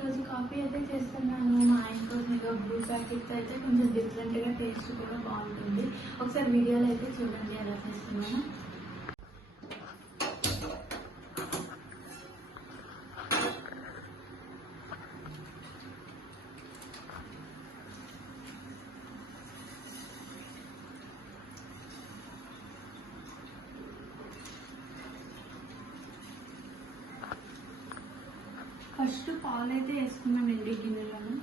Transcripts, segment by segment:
ఈరోజు కాఫీ అయితే చేస్తున్నాను. మా ఆయన కోసం ఇక బ్లూ ప్యాకెట్స్ అయితే కొంచెం డిఫరెంట్గా టేస్ట్ కూడా బాగుంటుంది. ఒకసారి వీడియోలో అయితే చూడండి ఎలా చేస్తున్నాను. ఫస్ట్ పాలు అయితే వేసుకున్నామండి గిన్నెలను.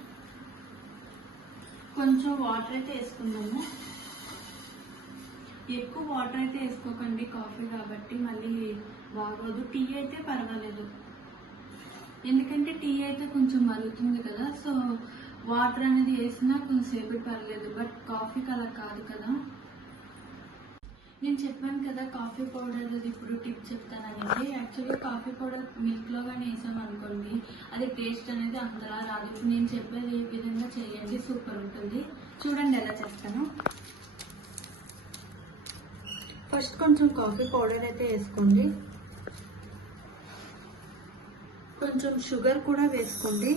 కొంచెం వాటర్ అయితే వేసుకున్నాము. ఎక్కువ వాటర్ అయితే వేసుకోకండి, కాఫీ కాబట్టి మళ్ళీ బాగోదు. టీ అయితే పర్వాలేదు, ఎందుకంటే టీ అయితే కొంచెం మరుగుతుంది కదా, సో వాటర్ అనేది వేసినా కొంచెంసేపు పర్లేదు. బట్ కాఫీకి అలా కాదు కదా. నేను చెప్పాను కదా కాఫీ పౌడర్ ఇప్పుడు టిప్ చెప్తాననేసి. యాక్చువల్లీ కాఫీ పౌడర్ మిల్క్లో కానీ వేసామనుకోండి అది టేస్ట్ అనేది అంతలా రాదు. ఇప్పుడు నేను చెప్పేది ఈ విధంగా చేయండి, సూపర్ ఉంటుంది. చూడండి ఎలా చేస్తాను. ఫస్ట్ కొంచెం కాఫీ పౌడర్ అయితే వేసుకోండి. కొంచెం షుగర్ కూడా వేసుకోండి.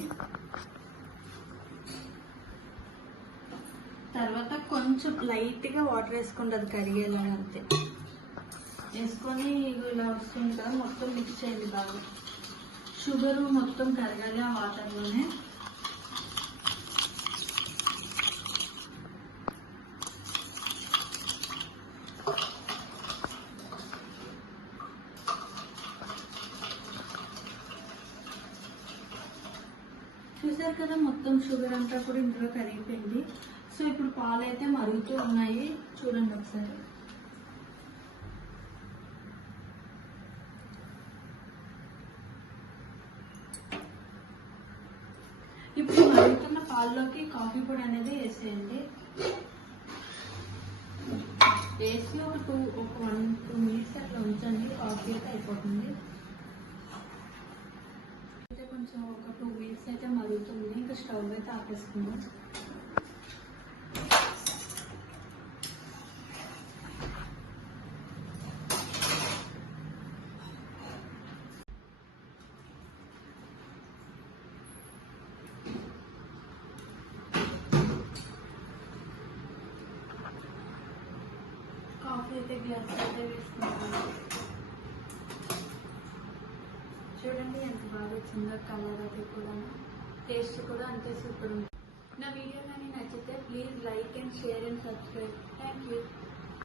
తర్వాత కొంచెం లైట్గా వాటర్ వేసుకోండి, అది కరిగేలా అంతే. వేసుకొని ఇలా వస్తుంది కదా, మొత్తం మిక్స్ చేయండి బాగా. షుగరు మొత్తం కరగాలి ఆ వాటర్లోనే. చూసారు కదా, మొత్తం షుగర్ అంతా కూడా ఇందులో కరిగిపోయింది. సో ఇప్పుడు పాలు అయితే మరుగుతూ ఉన్నాయి, చూడండి ఒకసారి. ఇప్పుడు మరుగుతున్న పాల్లోకి కాఫీ పొడి అనేది వేసేయండి. వేసి ఒక 1-2 మినిట్స్ అట్లా ఉంచండి, కాఫీ అయితే అయిపోతుంది. అయితే కొంచెం ఒక 2 మినిట్స్ అయితే మరుగుతుంది. ఇంకా స్టవ్ అయితే ఆపేసుకుందాం. కాఫీ అయితే గ్లాస్ అయితే వేసుకుంటాను. చూడండి ఎంత బాగా వచ్చిందో కలర్ అది కూడా, టేస్ట్ కూడా అంతే సూపర్ ఉంది. నా వీడియో కానీ నచ్చితే please like and share and subscribe. Thank you.